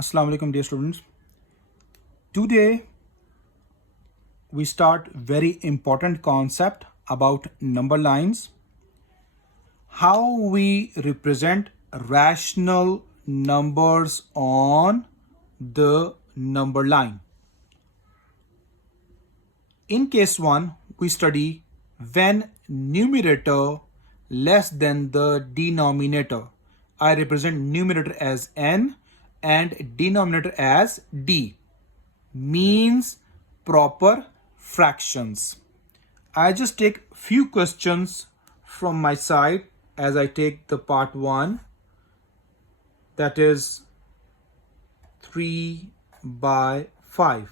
Assalamu alaikum dear students. Today we start very important concept about number lines. How we represent rational numbers on the number line. In case 1 we study when numerator less than the denominator. I represent numerator as n and denominator as d. Means proper fractions. I just take few questions from my side as I take the part 1, that is 3 by 5.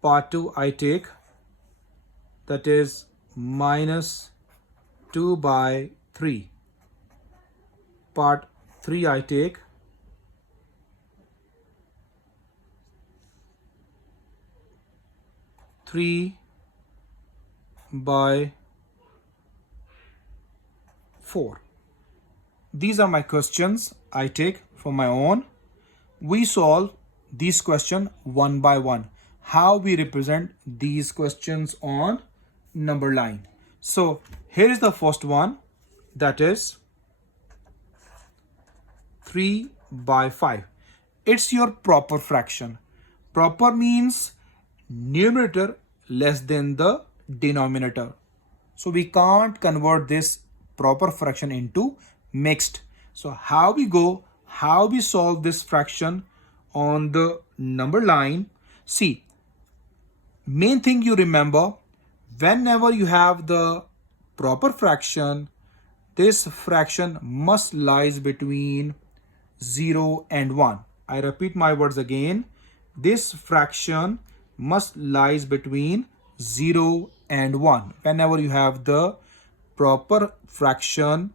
Part 2 I take, that is minus 2 by 3. Part 3 I take, three by 4. These are my questions I take for my own. We solve these questions one by one. How we represent these questions on number line. So here is the first one, that is 3 by 5. It's your proper fraction. Proper means numerator less than the denominator. So we can't convert this proper fraction into mixed. So how we solve this fraction on the number line. See, main thing you remember, whenever you have the proper fraction, this fraction must lies between 0 and 1. I repeat my words again. This fraction must lies between 0 and 1. Whenever you have the proper fraction,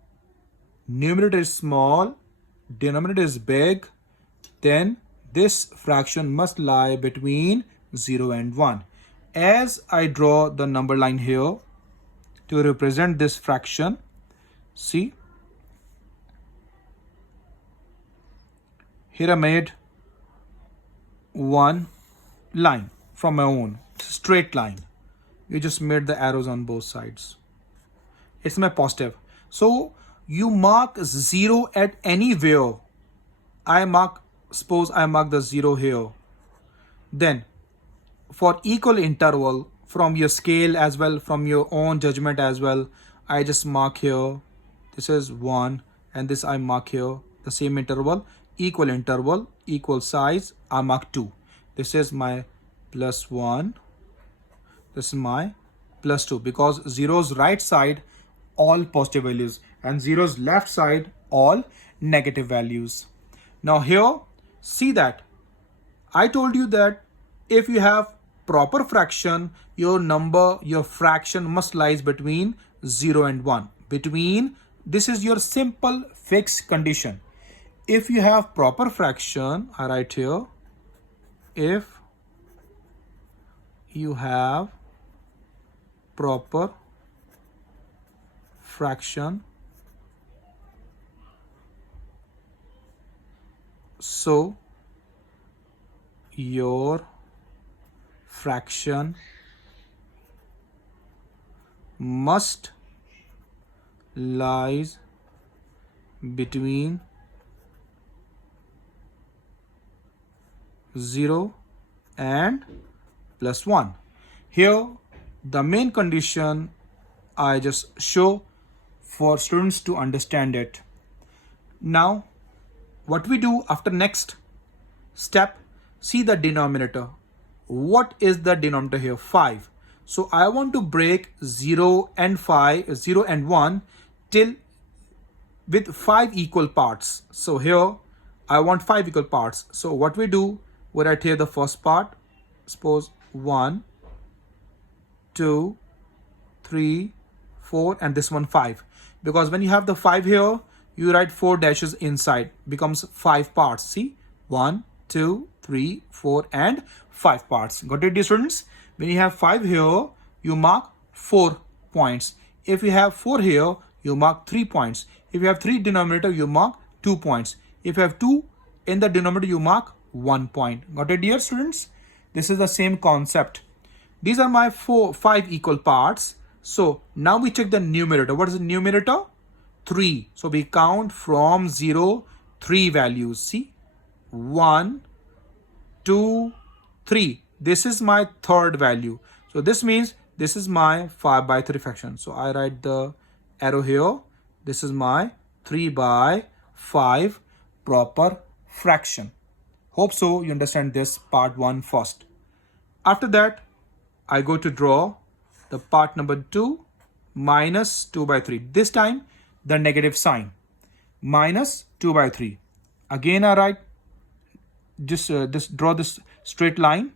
numerator is small, denominator is big, then this fraction must lie between 0 and 1. As I draw the number line here to represent this fraction, see, here I made one line from my own, straight line. You just made the arrows on both sides. It's my positive. So you mark 0 at anywhere. Suppose I mark the 0 here. Then for equal interval, from your scale as well, from your own judgment as well, I just mark here. This is 1 and this I mark here. The same interval, equal size, I mark 2. This is my plus 1. This is my plus 2, because 0's right side all positive values and 0's left side all negative values. Now here, see that I told you that if you have proper fraction, your fraction must lies between 0 and 1. This is your simple fixed condition. If you have proper fraction, I write here, if you have proper fraction, so your fraction must lies between 0 and plus 1. Here the main condition I just show for students to understand it. Now what we do after next step, see the denominator. What is the denominator here? 5. So I want to break 0 and 1 till with 5 equal parts. So here I want 5 equal parts. So what we do, we write here the first part, suppose 1, 2, 3, 4 and this one 5. Because when you have the 5 here, you write 4 dashes inside, becomes 5 parts. See, 1, 2, 3, 4 and 5 parts. Got it, dear students? When you have 5 here, you mark 4 points. If you have 4 here, you mark 3 points. If you have 3 denominator, you mark 2 points. If you have 2 In the denominator, you mark 1 point. Got it, dear students? This is the same concept. These are my 5 equal parts. So now we check the numerator. What is the numerator? 3. So we count from 0, 3 values. See? 1, 2, 3. This is my third value. So this means this is my 5 by 3 fraction. So I write the arrow here. This is my 3 by 5 proper fraction. Hope so you understand this part 1 first. After that, I go to draw the part number 2, minus 2 by 3. This time the negative sign, minus 2 by 3. Again I write, just draw this straight line.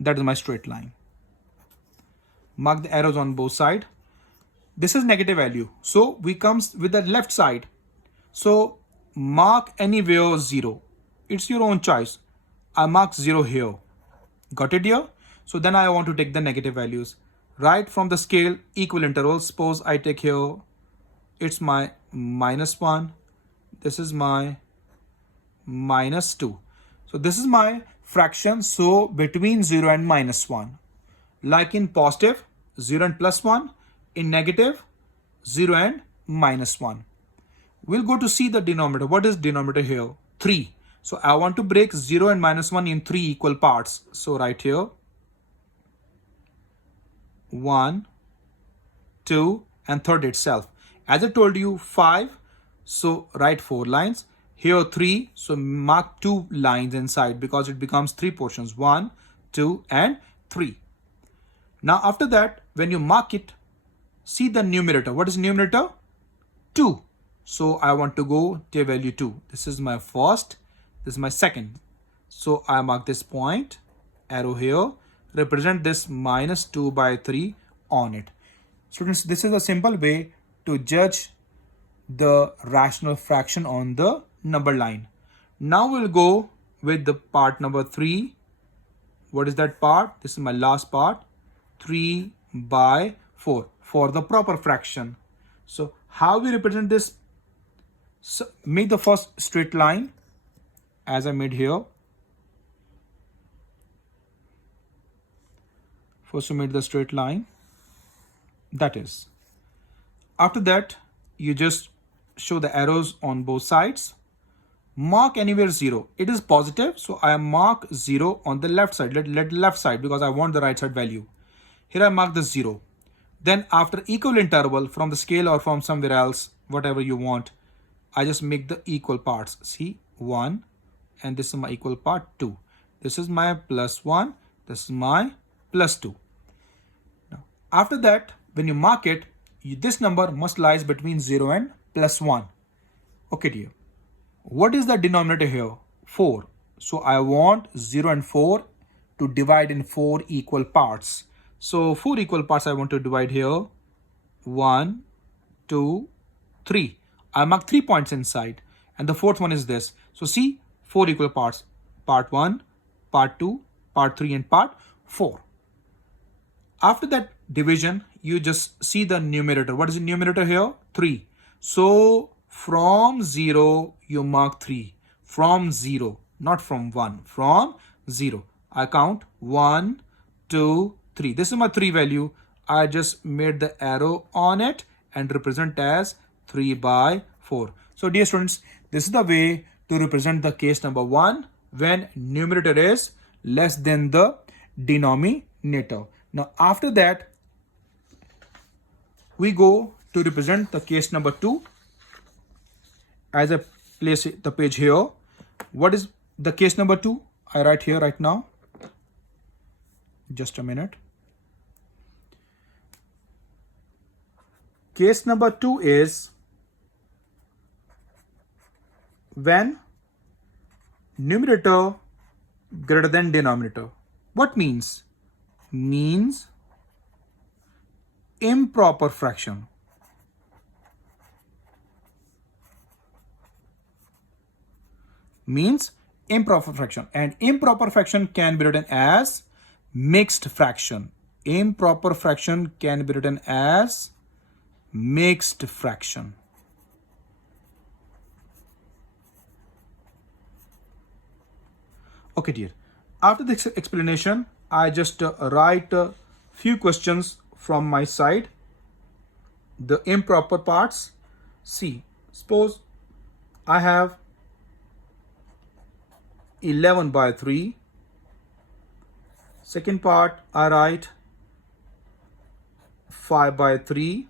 That is my straight line. Mark the arrows on both sides. This is negative value, so we comes with the left side. So mark anywhere 0. It's your own choice. I mark 0 here. Got it here? So then I want to take the negative values. Right from the scale, equal intervals. Suppose I take here, it's my minus 1. This is my minus 2. So this is my fraction. So between 0 and minus 1. Like in positive, 0 and plus 1. In negative, 0 and minus 1. We'll go to see the denominator. What is denominator here? 3. So I want to break 0 and minus 1 in 3 equal parts. So right here, 1, 2, and third itself. As I told you, 5. So write 4 lines. Here 3. So mark 2 lines inside because it becomes 3 portions. 1, 2, and 3. Now after that, when you mark it, see the numerator. What is numerator? 2. So I want to go to value 2. This is my first. This is my second. So I mark this point, arrow here, represent this minus 2 by 3 on it. Students, this is a simple way to judge the rational fraction on the number line. Now we'll go with the part number 3. What is that part? This is my last part. 3 by 4 for the proper fraction. So how we represent this? So make the first straight line as I made here. First we made the straight line. That is. After that, you just show the arrows on both sides. Mark anywhere 0. It is positive, so I mark 0 on the left side. Let left side because I want the right side value. Here I mark the 0. Then after equal interval from the scale or from somewhere else, whatever you want, I just make the equal parts. See, 1, and this is my equal part 2. This is my plus 1. This is my plus 2. Now, after that, when you mark it, this number must lies between 0 and plus 1. Okay, dear. What is the denominator here? 4. So I want 0 and 4 to divide in 4 equal parts. So 4 equal parts I want to divide here. 1, 2, 3. I mark 3 points inside. And the fourth one is this. So see, 4 equal parts. Part 1, part 2, part 3, and part 4. After that division, you just see the numerator. What is the numerator here? 3. So from 0, you mark 3. From 0, not from 1. From 0. I count 1, 2, 3. This is my 3 value. I just made the arrow on it and represent as 3 by 4. So dear students, this is the way to represent the case number 1 when numerator is less than the denominator. Now after that, we go to represent the case number 2. As I place the page here, what is the case number 2? I write here right now. Just a minute. Case number 2 is when numerator greater than denominator. What means? Means improper fraction. Means improper fraction. And improper fraction can be written as mixed fraction. Improper fraction can be written as mixed fraction. Okay, dear. After this explanation, I just write a few questions from my side. The improper parts. See, suppose I have 11 by 3. Second part, I write 5 by 3.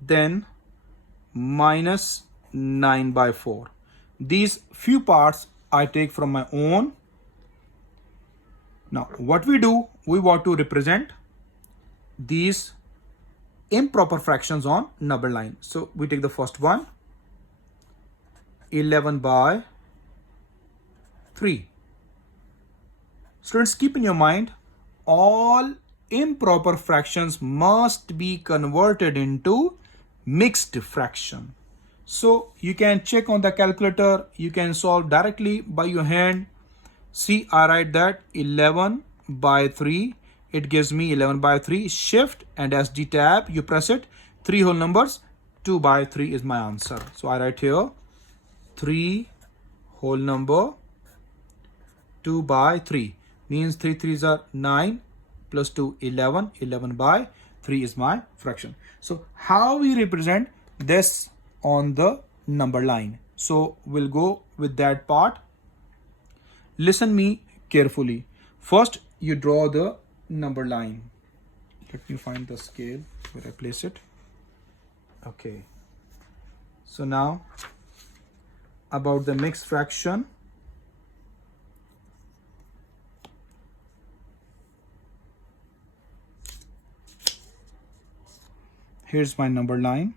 Then minus 9 by 4. These few parts I take from my own. Now, what we do, we want to represent these improper fractions on number line. So we take the first one, 11 by 3. Students, keep in your mind, all improper fractions must be converted into mixed fraction. So you can check on the calculator, you can solve directly by your hand. See, I write that 11 by 3. It gives me 11 by 3. Shift and SD tab, you press it. 3 whole numbers, 2 by 3 is my answer. So I write here 3 whole number, 2 by 3. Means 3 3s are 9 plus 2, 11. 11 by 3 is my fraction. So how we represent this on the number line? So we'll go with that part. Listen me carefully. First, you draw the number line. Let me find the scale where I place it. Okay. So now, about the mixed fraction. Here's my number line.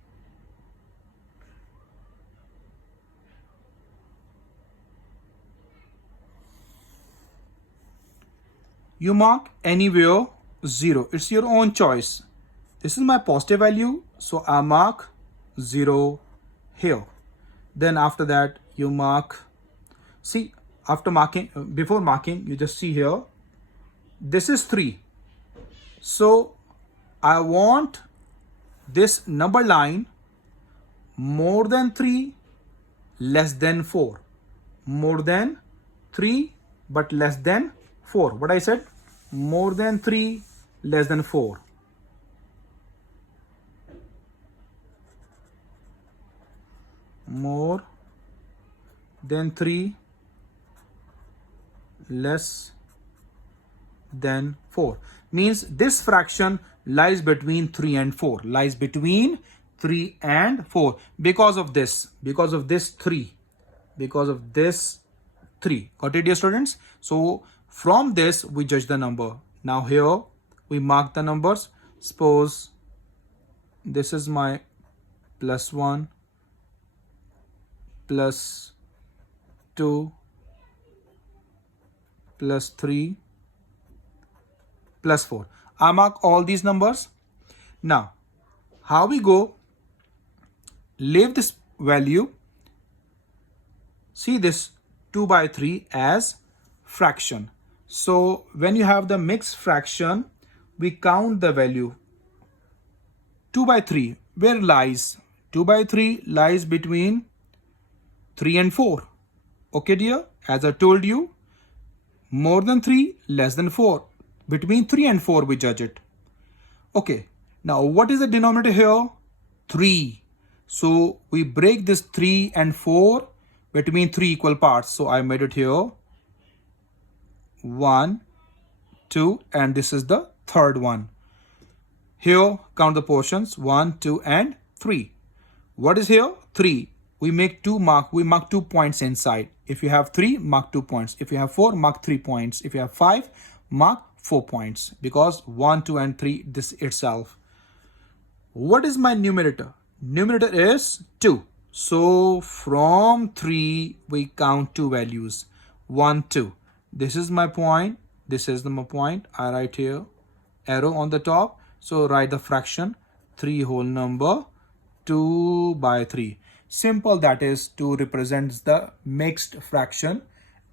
You mark anywhere 0. It's your own choice. This is my positive value, so I mark 0 here. Then after that, you mark, see, after marking, before marking, you just see here, this is 3. So I want this number line more than 3, less than 4. More than 3, but less than 4. What I said? More than 3, less than 4. More than 3, less than 4. Means this fraction lies between 3 and 4. Lies between 3 and 4. Because of this 3. Because of this 3. Got it, dear students? So from this, we judge the number. Now here, we mark the numbers. Suppose this is my plus 1, plus 2, plus 3, plus 4. I mark all these numbers. Now, how we go? Leave this value. See this 2 by 3 as fraction. So when you have the mixed fraction, we count the value. 2 by 3, where lies? 2 by 3 lies between 3 and 4. Okay, dear? As I told you, more than 3, less than 4. Between 3 and 4, we judge it. Okay. Now, what is the denominator here? 3. So we break this 3 and 4 between 3 equal parts. So I made it here 1, 2, and this is the third one. Here, count the portions 1, 2, and 3. What is here? 3. We make we mark 2 points inside. If you have 3, mark 2 points. If you have 4, mark 3 points. If you have 5, mark 4 points. Because 1, 2, and 3, this itself. What is my numerator? Numerator is 2. So from 3, we count 2 values. 1, 2. This is my point. This is my point. I write here arrow on the top. So write the fraction 3 whole number 2 by 3. Simple, that is to represent the mixed fraction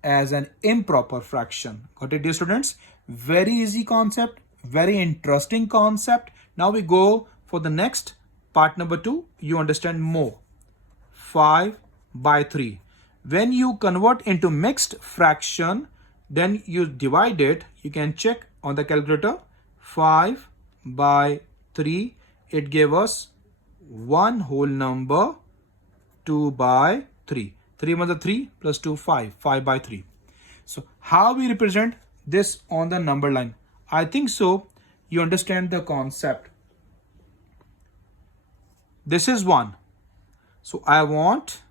as an improper fraction. Got it, dear students? Very easy concept, very interesting concept. Now we go for the next part number 2. You understand more. 5 by 3. When you convert into mixed fraction, then you divide it. You can check on the calculator. 5 by 3, it gave us one whole number, 2 by 3. 3 1 is 3 plus 2, 5. 5 by 3. So how we represent this on the number line? I think so you understand the concept. This is 1. So I want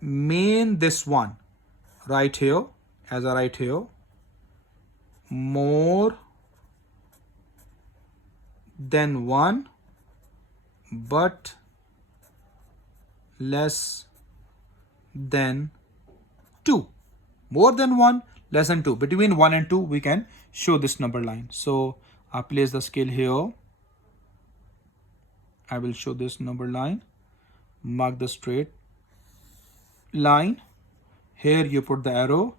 main this one right here, as I write here, more than 1 but less than 2. More than 1, less than 2. Between 1 and 2 we can show this number line. So I place the scale here. I will show this number line. Mark the straight line. Here you put the arrow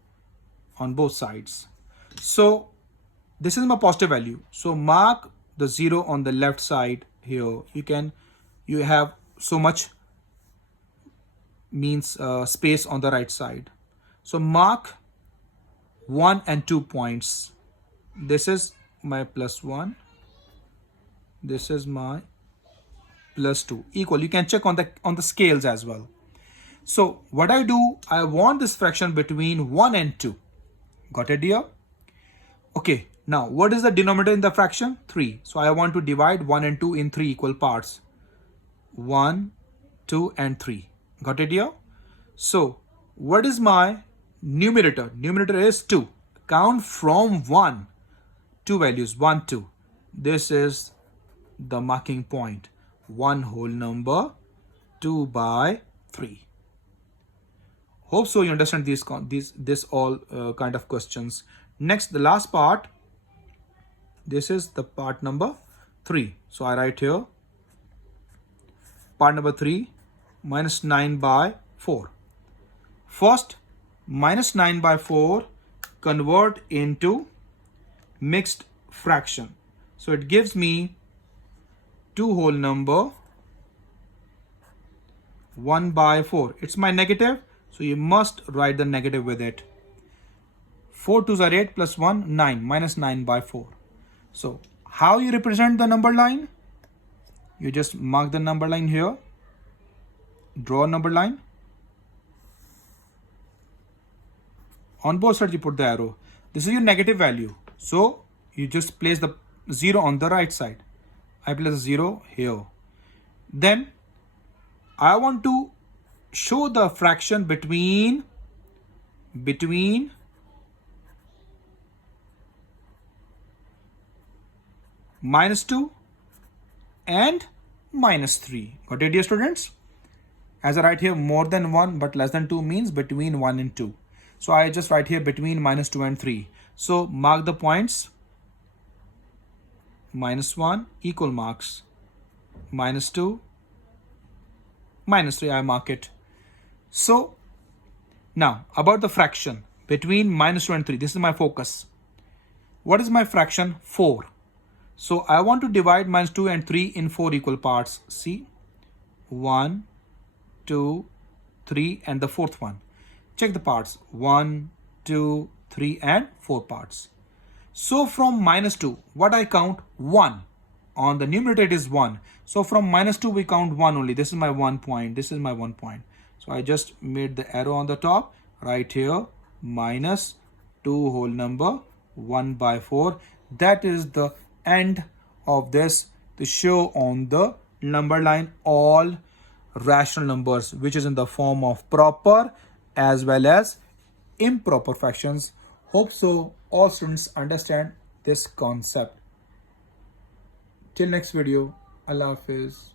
on both sides. So this is my positive value. So mark the 0 on the left side here. You have so much means space on the right side. So mark 1 and 2 points. This is my +1. This is my +2. Equal. You can check on the scales as well. So what I do, I want this fraction between 1 and 2. Got it here? Okay. Now what is the denominator in the fraction? 3. So I want to divide 1 and 2 in 3 equal parts. 1, 2 and 3. Got it here? So what is my numerator? Numerator is 2. Count from 1. 2 values, 1, 2. This is the marking point. One whole number, 2 by 3. Hope so you understand this all kind of questions. Next, the last part. This is the part number 3. So I write here part number 3, minus 9 by 4. First, minus 9 by 4 convert into mixed fraction. So it gives me 2 whole number, 1 by 4. It's my negative, so you must write the negative with it. 4 2s are 8 plus 1, 9, minus 9 by 4. So how you represent the number line? You just mark the number line here. Draw a number line. On both sides you put the arrow. This is your negative value. So you just place the 0 on the right side. I place 0 here. Then I want to show the fraction between -2 and -3. Got it, dear students? As I write here, more than 1 but less than 2 means between 1 and 2. So I just write here between -2 and 3. So mark the points. -1 equal marks. -2, -3, I mark it. So now about the fraction between -2 and 3. This is my focus. What is my fraction? 4. So I want to divide -2 and 3 in 4 equal parts. See, 1, 2, 3 and the fourth one. Check the parts. 1, 2, 3 and 4 parts. So from -2, what I count? 1. On the numerator it is 1. So from -2 we count 1 only. This is my 1 point. This is my 1 point. So I just made the arrow on the top. Right here, -2 whole number, 1 by 4. That is the end of this to show on the number line all rational numbers, which is in the form of proper as well as improper fractions. Hope so all students understand this concept. Till next video, Allah Hafiz.